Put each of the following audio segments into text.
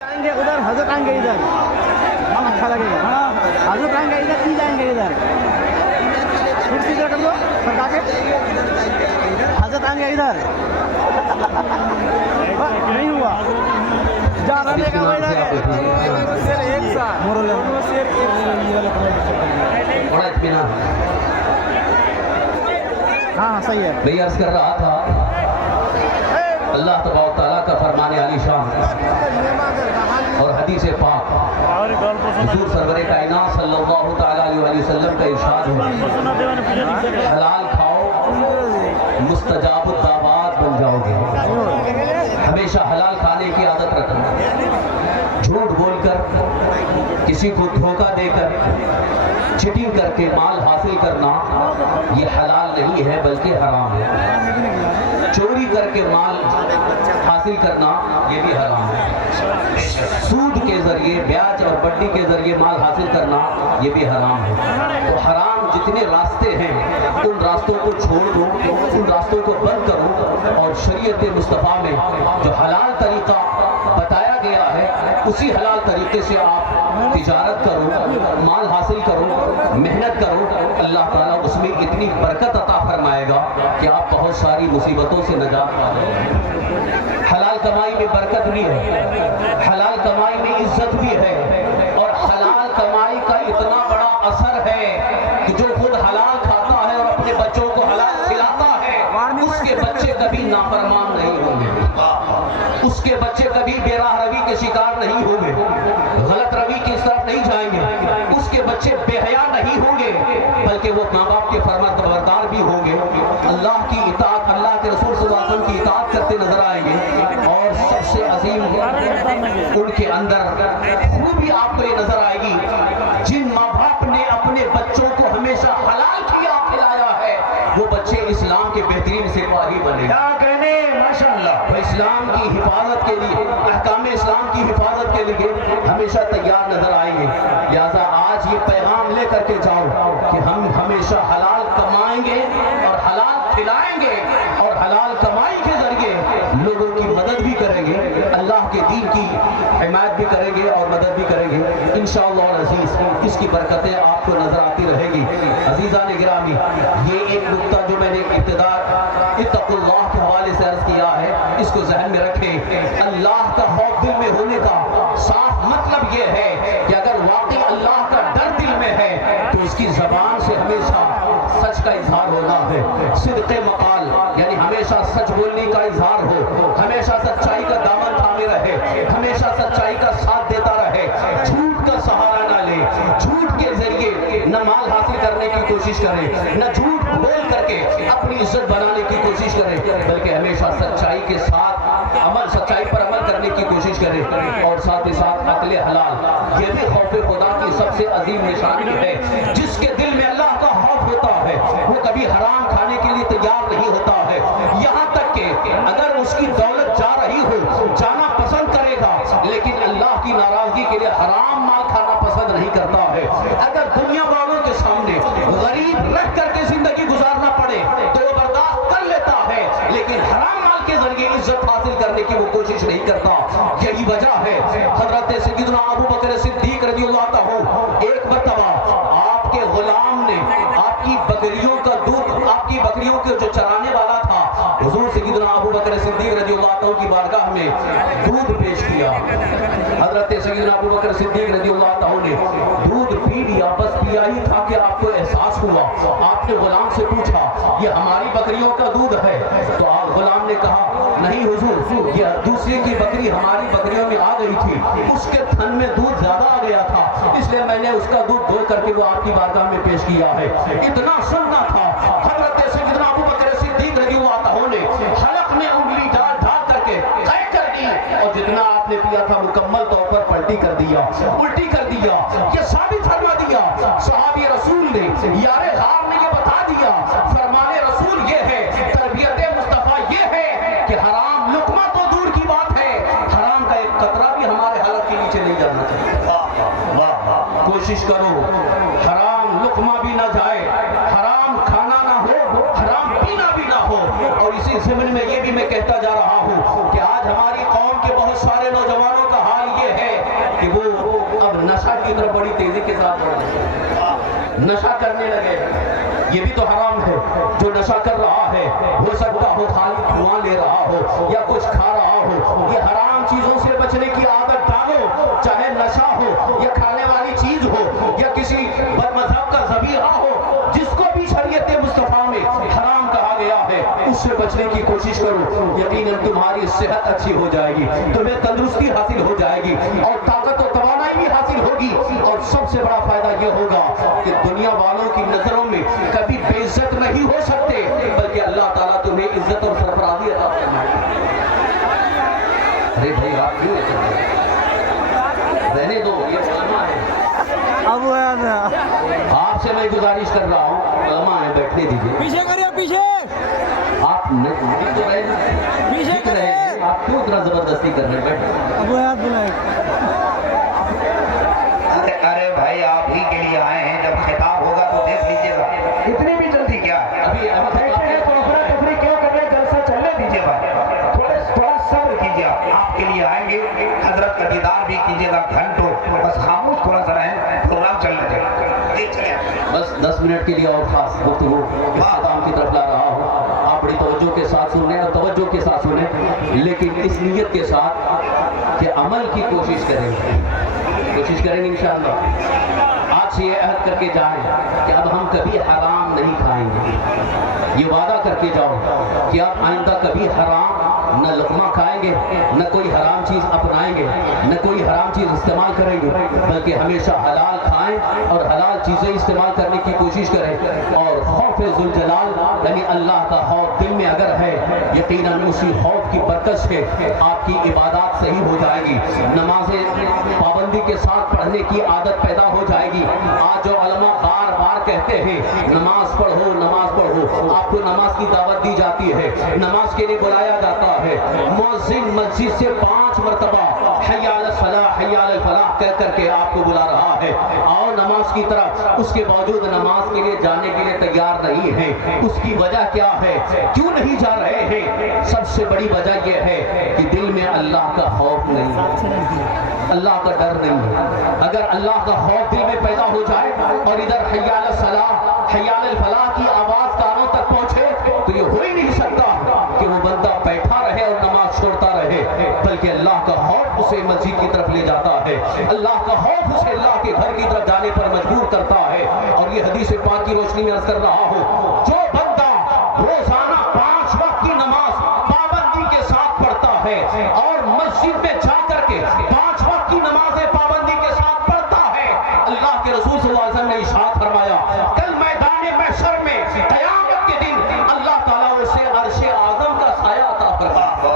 आएंगे उधर, हजरत आएंगे इधर, अच्छा लगेगा। हजरत आएंगे इधर, की जाएंगे इधर, कुर्सी इधर कर दो सरका के, हजरत आएंगे इधर। नहीं हुआ जा रहने का वही एक साथ बड़ा इत्मीनान। हाँ सही है। मैं अर्ज कर रहा था अल्लाह तबारक तआला का फरमाने आलीशान और हदीस पाक हुजूर सरवरे कायनात सल्लल्लाहु तआला अलैहि वसल्लम का इरशाद है, हलाल खाओ मुस्तजाबुद दावात बन जाओगे। हमेशा हलाल खाने की आदत रखो। झूठ बोलकर, किसी को धोखा देकर, चीटिंग करके माल हासिल करना ये हलाल नहीं है बल्कि हराम है। चोरी करके माल हासिल करना ये भी हराम है। सूद के जरिए, ब्याज और वड्डी के जरिए माल हासिल करना ये भी हराम है। तो हराम जितने रास्ते हैं उन रास्तों को छोड़ दो, उन रास्तों को बंद करो और शरीयत मुस्तफ़ा में जो हलाल तरीका बताया गया है उसी हलाल तरीके से आप तिजारत करो, माल हासिल करो, मेहनत करो। अल्लाह ताला उसमें इतनी बरकत अता फरमाएगा कि आप बहुत सारी मुसीबतों से नजात पाओगे। हलाल कमाई में बरकत भी है, हलाल कमाई में इज्जत भी है और हलाल कमाई का इतना बड़ा असर है कि जो खुद हलाल खाता है और अपने बच्चों को हलाल खिलाता है उसके बच्चे कभी नाफरमान नहीं होंगे, उसके बच्चे कभी बेराह रवी के शिकार नहीं होंगे, गलत रवी की तरफ नहीं जाएंगे, उसके बच्चे बेहया नहीं होंगे बल्कि वो माँ बाप के फरमाबरदार भी होंगे। अल्लाह की इताअत, अल्लाह के रसूल सल्लल्लाहु अलैहि वसल्लम की इताअत करते नजर आएंगे और सबसे अजीम उनके अंदर खूबी आपको ये नजर आएगी, जिन माँ बाप ने अपने बच्चों को हमेशा हलाल खिलाया है वो बच्चे इस्लाम के बेहतरीन सिपाही बने। माशाअल्लाह, वो इस्लाम की हिफाजत के लिए, अहकाम इस्लाम की हिफाजत के लिए हमेशा तैयार नजर आएंगे। लिहाजा आज ये पैगाम लेकर के जाओ कि हम हमेशा हलाल कमाएंगे और हलाल खिलाएंगे और हलाल कमाई के जरिए लोगों की मदद भी करेंगे, अल्लाह के दीन की हिमायत भी करेंगे और मदद भी करेंगे इंशाअल्लाह अज़ीज़। इसकी बरकतें आपको नजर आती रहेगी। अज़ीज़ान गिरामी, ये एक नुक्ता जो मैंने इब्तिदा इत्तक़ुल्लाह के हवाले से अर्ज किया है, इसको ज़हन में रखें। अल्लाह का खौफ दिल में होने का साफ मतलब ये है कि अगर वाकई अल्लाह का डर दिल में है तो उसकी ज़बान से हमेशा सच का इजहार होना है। सिद्क़े मक़ाल यानी हमेशा सच बोलने का इजहार हो, हमेशा सच्चाई का दामन थामे रहे, हमेशा सच्चाई का साथ देता रहे, झूठ का सहारा ना ले, झूठ के जरिए न माल हासिल करने की कोशिश करे, न झूठ बोल करके अपनी इज्जत बनाने की कोशिश करे, बल्कि हमेशा सच्चाई के साथ अमल, सच्चाई पर अमल करने की कोशिश करे। और साथ ही साथ अक्ल हलाल, ये भी खौफ खुदा की सबसे अजीम निशानी है। जिसके दिल में अल्लाह का खौफ होता है वो कभी हराम खाने के लिए तैयार नहीं होता है। यहाँ तक कि अगर उसकी दौलत जा रही हो, जाना पसंद करेगा, लेकिन अल्लाह की नाराजगी के लिए हराम माल खाना पसंद नहीं करता है। अगर दुनिया वालों के सामने गरीब रह करके जिंदगी गुजारना पड़े तो वो बर्दाश्त कर लेता है, लेकिन हराम माल के जरिए इज्जत हासिल करने की वो कोशिश नहीं करता। यही वजह है हजरत सय्यदना अबू बकर सिद्दीक रज़ियल्लाहु अन्हु एक मर्तबा आपके गुलाम ने आपकी बकरियों का दूध, आपकी बकरियों के जो चराने वाला था, हुजूर सय्यदना अबू बकर सिद्दीक रज़ियल्लाहु अन्हु की बारगाह में दूध पेश किया। हजरत सय्यदना अबू बकर सिद्दीक रज़ियल्लाहु अन्हु ने दूध पी लिया, बस पिया ही था कि आपको एहसास हुआ। आपने गुलाम से पूछा ये हमारी बकरियों का दूध है? तो आप गुलाम ने कहा नहीं हुजूर, ये दूसरे की बकरी हमारी बकरियों में आ गई थी, उसके थन में दूध ज्यादा आ गया था, इसलिए मैंने उसका दूध धो करके वो आपकी बारगाह में पेश किया है। इतना सुनना था हजरत सय्यदना अबू बकर सिद्दीक रज़ियल्लाहु अन्हु ने हलक में उंगली डाल करके तय कर दी और जितना आपने पिया था मुकम्मल तौर पर पलटी कर दिया, उल्टी कर दिया। ये साबित फरमा दिया सहाबी रसूल ने, यारे गार ने ये बता दिया, फरमाने रसूल ये है, तरबियत मुस्तफा ये है कि हराम लुकमा तो दूर की बात है, हराम का एक कतरा भी हमारे हालत के नीचे नहीं जाना चाहिए। कोशिश करो हराम लुकमा भी ना जाए, हराम खाना ना हो, हराम पीना भी ना हो। और इसी ज़िम्न में ये भी मैं कहता जा रहा हूँ कि आज हमारी कौम के बहुत सारे नौजवानों का हाल ये नशा की तरफ बड़ी तेजी के साथ बढ़े, नशा करने लगे। ये भी तो हराम है। जो नशा कर रहा है हो सकता हो खाली धुआं ले रहा हो या कुछ खा रहा हो। ये हराम चीजों से बचने की आदत डालो, चाहे नशा हो या खाने वाली चीज हो या किसी बदमज़हब का ज़बीहा हो, जिसको भी शरीयत मुस्तफा में हराम कहा गया है उससे बचने की कोशिश करो। यकीनन तुम्हारी सेहत अच्छी हो जाएगी, तुम्हें तंदुरुस्ती हासिल हो जाएगी और ताकत और तवानाई भी हासिल होगी। और सबसे बड़ा फायदा यह होगा कि दुनिया वालों की नजरों में कभी बेइज्जत नहीं हो सकते, बल्कि अल्लाह ताला तुम्हें इज्जत और सरफराजी अता फरमाएगा। अरे भाई आप क्यों ऐसे कर रहे हैं? रहने दो, ये उलमा है। अबू हयात आपसे मैं गुजारिश कर रहा हूँ, उलमा है, बैठने दीजिए। पीछे करिए, पीछे आप नहीं तो रहे ना, पीछे ठीक रहे, आप क्यों इतना जबरदस्ती कर रहे हैं? बैठो। अबू हयात बुलाए। अरे भाई आप ही के लिए आए हैं, जब खिताब होगा तो देख लीजिएगा। इतनी भी जल्दी क्या है? अभी बैठे हैं तो अफरा तफरी क्यों कर रहे हैं? जलसा चलने दीजिए भाई, थोड़ा सब्र कीजिए। आपके लिए आएंगे, हजरत का दीदार भी कीजिएगा घंटों, बस खामोश थोड़ा सा रहें, प्रोग्राम चलने दें। बस 10 मिनट के लिए और खास गुफ्तगू इख्तिताम की तरफ ला रहा हूँ। आप बड़ी तवज्जो के साथ सुनने और तवज्जो के साथ सुने, लेकिन इस नीयत के साथ कि अमल की कोशिश करेंगे इंशाअल्लाह। आज से ये अहद करके जाएं कि अब हम कभी हराम नहीं खाएंगे। ये वादा करके जाओ कि अब आइंदा कभी हराम न लुक़मा खाएंगे, न कोई हराम चीज़ अपनाएंगे, न कोई हराम चीज़ इस्तेमाल करेंगे, बल्कि हमेशा हलाल खाएं और हलाल चीज़ें इस्तेमाल करने की कोशिश करें। और खौफ ज़ुल जलाल यानी अल्लाह का खौफ दिल में अगर है, यकीनन उसी खौफ की बरकत से आपकी इबादत सही हो जाएगी, नमाज़ें पाबंदी के साथ पढ़ने की आदत पैदा हो जाएगी। आज जो उलमा बार बार कहते हैं नमाज पढ़ो, नमाज पढ़ो, आपको नमाज की दावत दी जाती है, नमाज के लिए बुलाया जाता है। मुअज्जिन मस्जिद से 5 मरतबा हय्या अलल फलाह, हय्या अलल फलाह कह करके आपको बुला रहा है और नमाज की तरफ, उसके बावजूद नमाज के लिए जाने के लिए तैयार नहीं है। उसकी वजह क्या है, क्यों नहीं जा रहे हैं? सबसे बड़ी वजह यह है कि दिल में अल्लाह का खौफ नहीं है, अल्लाह का डर नहीं है। अगर अल्लाह का खौफ दिल में पैदा हो जाए और इधर हय्या अलल सलाह, हय्या अलल फलाह की आवाज कानों तक पहुंचे, तो ये हो ही नहीं सकता कि वो बंदा बैठा रहे और नमाज छोड़ता रहे, बल्कि अल्लाह का खौफ उसे मस्जिद की तरफ ले जाता है, अल्लाह का खौफ उसे अल्लाह के घर की तरफ जाने पर मजबूर करता है। और ये हदीस पाक की रोशनी में अर्ज कर रहा हूँ, जो बंदा रोजाना 5 वक्त की नमाज पाबंदी के साथ पढ़ता है और मस्जिद में जा करके 5 वक्त की नमाजें पाबंदी के साथ पढ़ता है, अल्लाह के रसूल सल्लल्लाहु अलैहि वसल्लम ने इरशाद फरमाया, कल मैदान महशर में क़यामत के दिन अल्लाह ताला उसे अर्शे आज़म का साया अता फरमाएगा,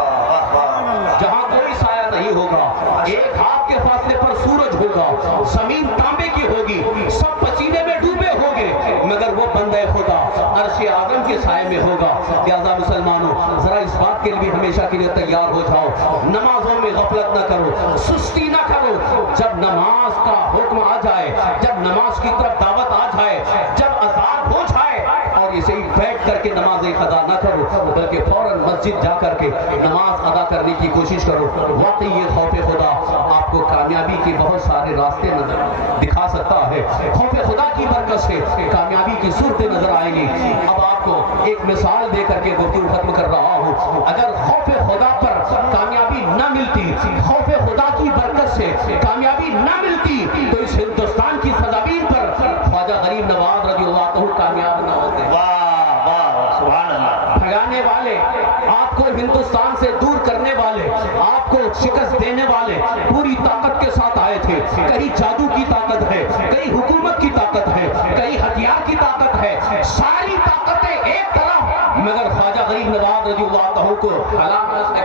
जहां कोई साया नहीं होगा, एक हाथ के फासले पर सूरज होगा, जमीन तांबे की होगी, सब पसीने में डूबे होंगे, मगर वो बंदे खुदा अर्शे आज़म के साए में होगा। लिहाजा मुसलमानों, जरा इस बात के लिए भी हमेशा के लिए तैयार हो जाओ, नमाजों में गफलत न करो, सुस्ती न करो। जब नमाज का हुक्म आ जाए, जब नमाज की तरफ दावत आ जाए, जब अज़ान हो जाए, और इसे ही बैठ करके नमाज़ें अदा न करो, बल्कि फौरन मस्जिद जा करके नमाज अदा करने की कोशिश करो। वाकई ये खौफ खुदा आपको कामयाबी के बहुत सारे रास्ते नजर दिखा सकता है। खौफ खुदा की बरकत से कामयाबी की सूरतें नजर आएंगी। अब आपको एक मिसाल दे करके गुफ्तगू खत्म कर रहा हूँ। अगर खौफ खुदा पर कामयाबी न मिलती, खौफ खुदा की बरकत से कामयाबी न मिलती, तो इस हिंदुस्तान की सरज़मीन पर ख्वाजा गरीब नवाज रज़ियल्लाहु अन्हु कामयाब न होते। भगाने वाले, आपको हिंदुस्तान से दूर करने वाले, आपको शिकस्त देने वाले पूरी ताकत के साथ आए थे। कहीं जादू की ताकत है, कहीं हुकूमत की ताकत है, कहीं हथियार की ताकत है, सारी ताकतें एक तरफ, मगर ख्वाजा गरीब नवाज रज़ियल्लाहु अन्हु को हला न सके।